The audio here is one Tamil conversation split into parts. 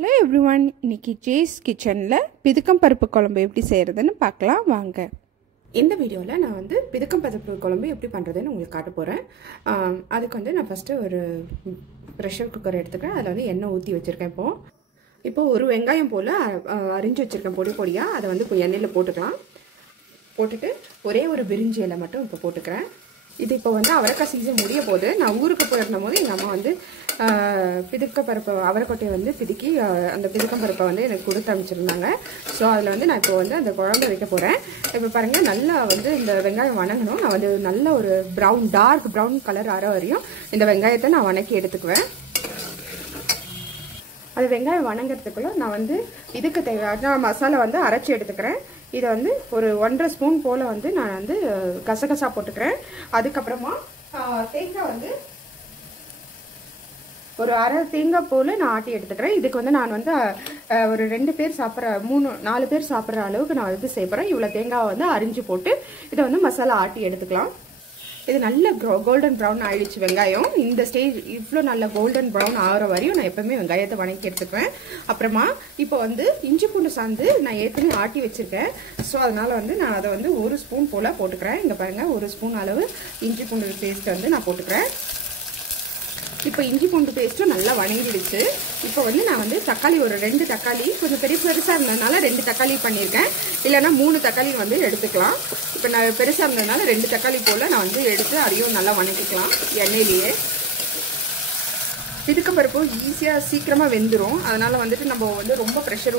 Hello everyone, இன்னைக்கு ஜேஸ் கிச்சன்ல பிதுக்கம் பருப்பு குழம்பு எப்படி செய்யறதுன்னு பார்க்கலாம் வாங்க. இந்த வீடியோல நான் வந்து பிதுக்கம் பருப்பு குழம்பு எப்படி பண்றதுன்னு உங்களுக்கு காட்ட போறேன். அதுக்கு வந்து நான் ஃபர்ஸ்ட் ஒரு பிரஷர் குக்கர் எடுத்துக்கிறேன். அதுல வந்து எண்ணெய் ஊத்தி வச்சிருக்கேன். இப்போ ஒரு வெங்காயம் போல அரிஞ்சு வச்சிருக்கேன் பொடி பொடியா. அதை வந்து எண்ணெயில போட்டுக்கலாம். போட்டுட்டு ஒரே ஒரு பிரிஞ்சி இலை மட்டும் இப்போ போட்டுக்கிறேன். இது இப்போ வந்து அவரைக்காய் சீசன் முடிய போது நான் ஊருக்கு போயிருந்த போது எங்கள் அம்மா வந்து பிதுக்க பருப்பை அவரைக்கொட்டையை வந்து பிதுக்கி அந்த பிதுக்கம் பருப்பை வந்து எனக்கு கொடுத்து அனுப்பிச்சிருந்தாங்க. ஸோ அதில் வந்து நான் இப்போ வந்து அந்த குழம்பு வைக்க போகிறேன். இப்போ பாருங்கள், நல்லா வந்து இந்த வெங்காயம் வணங்கணும். நான் வந்து நல்ல ஒரு டார்க் ப்ரௌன் கலர் ஆற வரையும் இந்த வெங்காயத்தை நான் வணக்கி எடுத்துக்குவேன். அது வெங்காயம் வணங்கிறதுக்குள்ள நான் வந்து இதுக்கு தேவையான மசாலா வந்து அரைச்சி எடுத்துக்கிறேன். இதை வந்து ஒரு 1.5 ஸ்பூன் போல் வந்து நான் வந்து கசகசா போட்டுக்கிறேன். அதுக்கப்புறமா தேங்காய் வந்து ஒரு அரை தேங்காய் போல் நான் ஆட்டி எடுத்துக்கிறேன். இதுக்கு வந்து நான் வந்து ஒரு 2 பேர் சாப்பிட்ற 4 பேர் சாப்பிட்ற அளவுக்கு நான் வந்து சேர்ப்பேன். இவ்வளோ தேங்காவை வந்து அரிஞ்சு போட்டு இதை வந்து மசாலா ஆட்டி எடுத்துக்கலாம். இது நல்ல கோல்டன் ப்ரௌன் ஆயிடுச்சு வெங்காயம். இந்த ஸ்டேஜ் இவ்வளோ நல்ல கோல்டன் ப்ரௌன் ஆகிற வரையும் நான் எப்பவுமே வெங்காயத்தை வணக்கி எடுத்துக்குவேன். அப்புறமா இப்போ வந்து இஞ்சி பூண்டு சாந்து நான் ஏற்கனவே ஆட்டி வச்சிருக்கேன். ஸோ அதனால வந்து நான் அதை வந்து 1 ஸ்பூன் போல் போட்டுக்கிறேன். இங்கே பாருங்கள், 1 ஸ்பூன் அளவு இஞ்சி பூண்டு பேஸ்ட் வந்து நான் போட்டுக்கிறேன். இப்போ இஞ்சி பூண்டு பேஸ்ட்டும் நல்லா வணங்கிடுச்சு. இப்போ வந்து நான் வந்து தக்காளி ஒரு 2 தக்காளி கொஞ்சம் பெருசாக இருந்ததுனால 2 தக்காளி பண்ணியிருக்கேன். இல்லைன்னா 3 தக்காளி வந்து எடுத்துக்கலாம். இப்போ நான் பெருசாக இருந்ததுனால 2 தக்காளி போல் நான் வந்து எடுத்து அதையும் நல்லா வணக்கிக்கலாம் எண்ணெயிலேயே. பிதுக்க பருப்பு ஈஸியாக சீக்கிரமாக வெந்துடும். அதனால் வந்துட்டு நம்ம வந்து ரொம்ப ப்ரெஷர்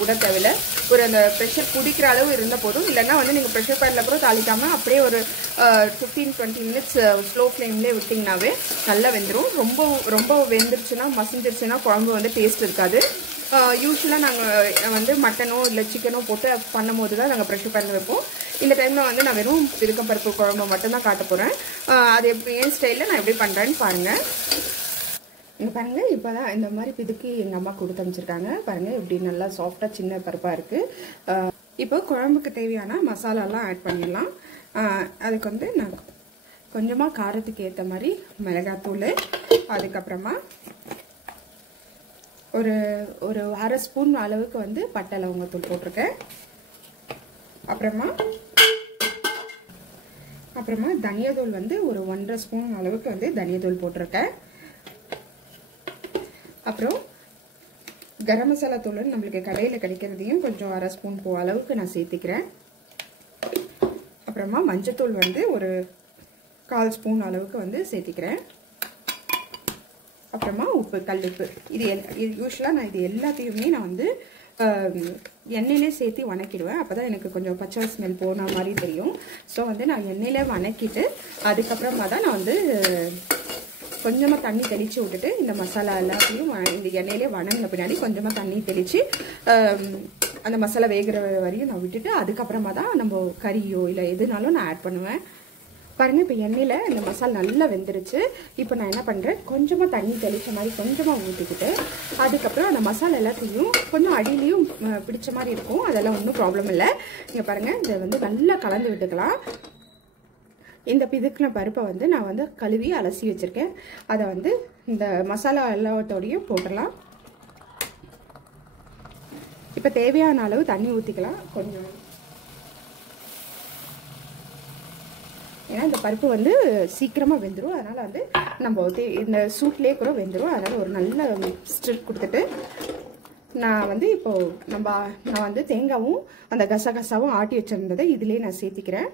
விட தேவையில்லை. ஒரு அந்த ப்ரெஷர் குடிக்கிற அளவு இருந்த போதும். இல்லைன்னா வந்து நீங்கள் ப்ரெஷர் பேனில் கூட தாளிக்காமல் அப்படியே ஒரு 15-20 மினிட்ஸ் ஸ்லோ ஃப்ளேம்லேயே விட்டிங்கனாவே நல்லா வெந்துடும். ரொம்ப வெந்துருச்சுன்னா மசிஞ்சிருச்சுன்னா குழம்பு வந்து டேஸ்ட் இருக்காது. யூஸ்வலாக நாங்கள் வந்து மட்டனோ இல்லை சிக்கனோ போட்டு பண்ணும் போது தான் நாங்கள் ப்ரெஷர் பேனில் வைப்போம். இந்த டைமில் வந்து நான் வெறும் பிதுக்கம் பருப்பு குழம்பு மட்டும்தான் காட்ட போகிறேன். அது எப்படி என் ஸ்டைலில் நான் எப்படி பண்ணுறேன்னு பாருங்கள். இங்கே பாருங்கள், இப்போ தான் இந்த மாதிரி பிதுக்கி எங்கள் அம்மா கொடுத்து அனுப்பிச்சிருக்காங்க. பாருங்கள் எப்படி நல்லா சாஃப்டாக சின்ன பருப்பாக இருக்குது. இப்போ குழம்புக்கு தேவையான மசாலாலாம் ஆட் பண்ணிடலாம். அதுக்கு வந்து நான் கொஞ்சமாக காரத்துக்கு ஏற்ற மாதிரி மிளகாத்தூள், அதுக்கப்புறமா ஒரு அரை ஸ்பூன் அளவுக்கு வந்து பட்டை லவங்கத்தூள் போட்டிருக்கேன். அப்புறமா தனியாத்தூள் வந்து ஒரு 1.5 ஸ்பூன் அளவுக்கு வந்து தனியாத்தூள் போட்டிருக்கேன். அப்புறம் கரம் மசாலா தூள் நம்மளுக்கு கடையில் கிடைக்கிறதையும் கொஞ்சம் அரை ஸ்பூன் அளவுக்கு நான் சேர்த்துக்கிறேன். அப்புறமா மஞ்சத்தூள் வந்து ஒரு 1/4 ஸ்பூன் அளவுக்கு வந்து சேர்த்துக்கிறேன். அப்புறமா உப்பு, கல்லுப்பு. இது யூஸ்வலாக நான் இது எல்லாத்தையுமே நான் வந்து எண்ணெயிலே சேர்த்து வணக்கிடுவேன். அப்போ தான் எனக்கு கொஞ்சம் பச்சை ஸ்மெல் போன மாதிரி தெரியும். ஸோ வந்து நான் எண்ணெயிலே வணக்கிட்டு அதுக்கப்புறமா தான் நான் வந்து கொஞ்சமாக தண்ணி தெளித்து விட்டுட்டு இந்த மசாலா எல்லாத்தையும் இந்த எண்ணெயிலே வணங்கின பின்னாடி கொஞ்சமாக தண்ணி தெளித்து அந்த மசாலா வேகிற வரையும் நான் விட்டுட்டு அதுக்கப்புறமா தான் நம்ம கறியோ இல்லை எதுனாலும் நான் ஆட் பண்ணுவேன். பாருங்கள், இப்போ எண்ணெயில் இந்த மசாலா நல்லா வெந்துருச்சு. இப்போ நான் என்ன பண்ணுறேன், கொஞ்சமாக தண்ணி தெளித்த மாதிரி கொஞ்சமாக ஊற்றிக்கிட்டு அதுக்கப்புறம் அந்த மசாலா எல்லாத்தையும் கொஞ்சம் அடியிலையும் பிடிச்ச மாதிரி இருக்கும். அதெல்லாம் ஒன்றும் ப்ராப்ளம் இல்லை. இங்கே பாருங்கள், இதை வந்து நல்லா கலந்து விட்டுக்கலாம். இந்த பிதுக்கின பருப்பை வந்து நான் வந்து கழுவி அலசி வச்சுருக்கேன். அதை வந்து இந்த மசாலா எல்லாத்தோடையும் போட்டுடலாம். இப்போ தேவையான அளவு தண்ணி ஊற்றிக்கலாம் கொஞ்சம். ஏன்னா இந்த பருப்பு வந்து சீக்கிரமாக வெந்துடும். அதனால் வந்து நம்ம இந்த சூட்லேயே கூட வெந்துடும். அதனால் ஒரு நல்ல ஸ்டிர் கொடுத்துட்டு நான் வந்து இப்போது நான் வந்து தேங்காவும் அந்த கசகசாவும் ஆட்டி வச்சுருந்ததை இதிலே நான் சேர்த்திக்கிறேன்.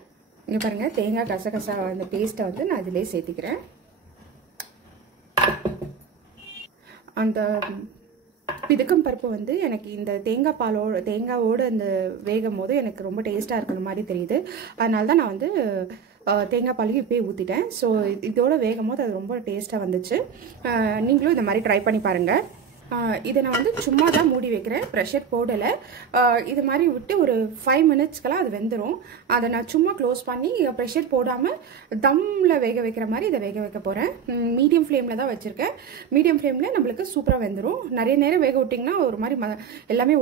இங்கே பாருங்கள், தேங்காய் கசகசா அந்த பேஸ்ட்டை வந்து நான் இதிலே சேர்த்திக்கிறேன். அந்த பிதுக்கம் பருப்பு வந்து எனக்கு இந்த தேங்காவோடு அந்த வேகும் போது எனக்கு ரொம்ப டேஸ்ட்டாக இருக்கிற மாதிரி தெரியுது. அதனால தான் நான் வந்து தேங்காய் பாலையும் இப்போயே ஊற்றிட்டேன். ஸோ இதோட வேகும் போது அது ரொம்ப டேஸ்ட்டாக வந்துச்சு. நீங்களும் இந்த மாதிரி ட்ரை பண்ணி பாருங்கள். இதை நான் வந்து சும்மா தான் மூடி வைக்கிறேன், ப்ரெஷர் போடலை. இது மாதிரி விட்டு ஒரு 5 மினிட்ஸ்க்கெல்லாம் அது வெந்துடும். அதை நான் சும்மா க்ளோஸ் பண்ணி ப்ரெஷர் போடாமல் தம்மில் வேக வைக்கிற மாதிரி இதை வேக வைக்க போகிறேன். மீடியம் ஃப்ளேமில் தான் வச்சுருக்கேன். மீடியம் ஃப்ளேமில் நம்மளுக்கு சூப்பராக வெந்துடும். நிறைய நேரம் வேக விட்டிங்கன்னா ஒரு மாதிரி எல்லாமே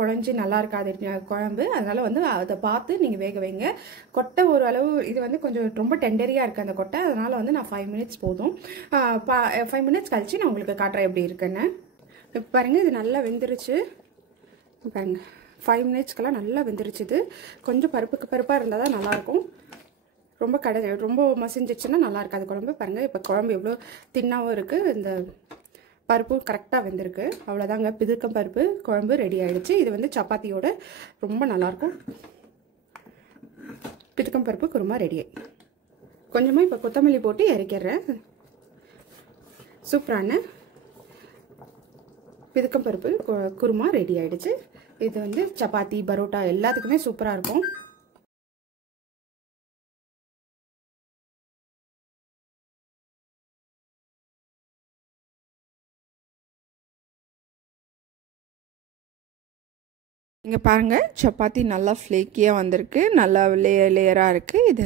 குழஞ்சி நல்லா இருக்காது குழம்பு. அதனால் வந்து அதை பார்த்து நீங்கள் வேக வைங்க. கொட்டை ஒரு அளவு இது வந்து கொஞ்சம் ரொம்ப டெண்டரியாக இருக்குது அந்த கொட்டை. அதனால் வந்து நான் 5 மினிட்ஸ் போதும். 5 மினிட்ஸ் கழிச்சு நான் உங்களுக்கு காட்டுறேன் எப்படி இருக்குன்னு. இப்போ பாருங்கள் இது நல்லா வெந்துருச்சு பாருங்கள் 5 மினிட்ஸ்க்கெல்லாம் நல்லா வெந்துருச்சு இது கொஞ்சம் பருப்பாக இருந்தால் தான் நல்லாயிருக்கும் ரொம்ப மசிஞ்சிச்சுன்னா நல்லா இருக்காது குழம்பு பாருங்கள் இப்போ குழம்பு எவ்வளோ தின்னாகவும் இருக்குது இந்த பருப்பு கரெக்டாக வெந்திருக்கு அவ்வளோதாங்க பிதுக்கம் பருப்பு குழம்பு ரெடி ஆகிடுச்சு இது வந்து சப்பாத்தியோட ரொம்ப நல்லாயிருக்கும் பிதுக்கம் பருப்பு குருமா ரெடி ஆகி கொஞ்சமாக இப்போ கொத்தமல்லி போட்டு இறக்கிடுறேன் சூப்பரான பிதுக்கம் பருப்பு குருமா ரெடி ஆகிடுச்சு இது வந்து சப்பாத்தி பரோட்டா எல்லாத்துக்குமே சூப்பராக இருக்கும் இங்கே பாருங்கள் சப்பாத்தி நல்லா ஃப்ளேக்கியாக வந்திருக்கு நல்லா லேயராக இருக்குது இது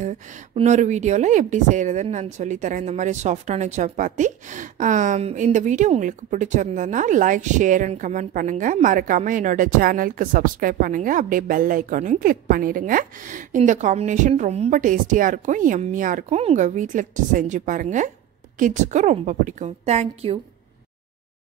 இன்னொரு வீடியோவில் எப்படி செய்கிறதுன்னு நான் சொல்லித்தரேன் இந்த மாதிரி சாஃப்டான சப்பாத்தி இந்த வீடியோ உங்களுக்கு பிடிச்சிருந்ததுன்னா லைக் ஷேர் அண்ட் கமெண்ட் பண்ணுங்கள் மறக்காமல் என்னோடய சேனலுக்கு சப்ஸ்கிரைப் பண்ணுங்கள் அப்படியே பெல் ஐக்கானையும் கிளிக் பண்ணிவிடுங்க இந்த காம்பினேஷன் ரொம்ப டேஸ்டியாக இருக்கும் எம்மியாக இருக்கும் உங்கள் வீட்டில் செஞ்சு பாருங்கள் கிட்ஸுக்கு ரொம்ப பிடிக்கும் தேங்க்யூ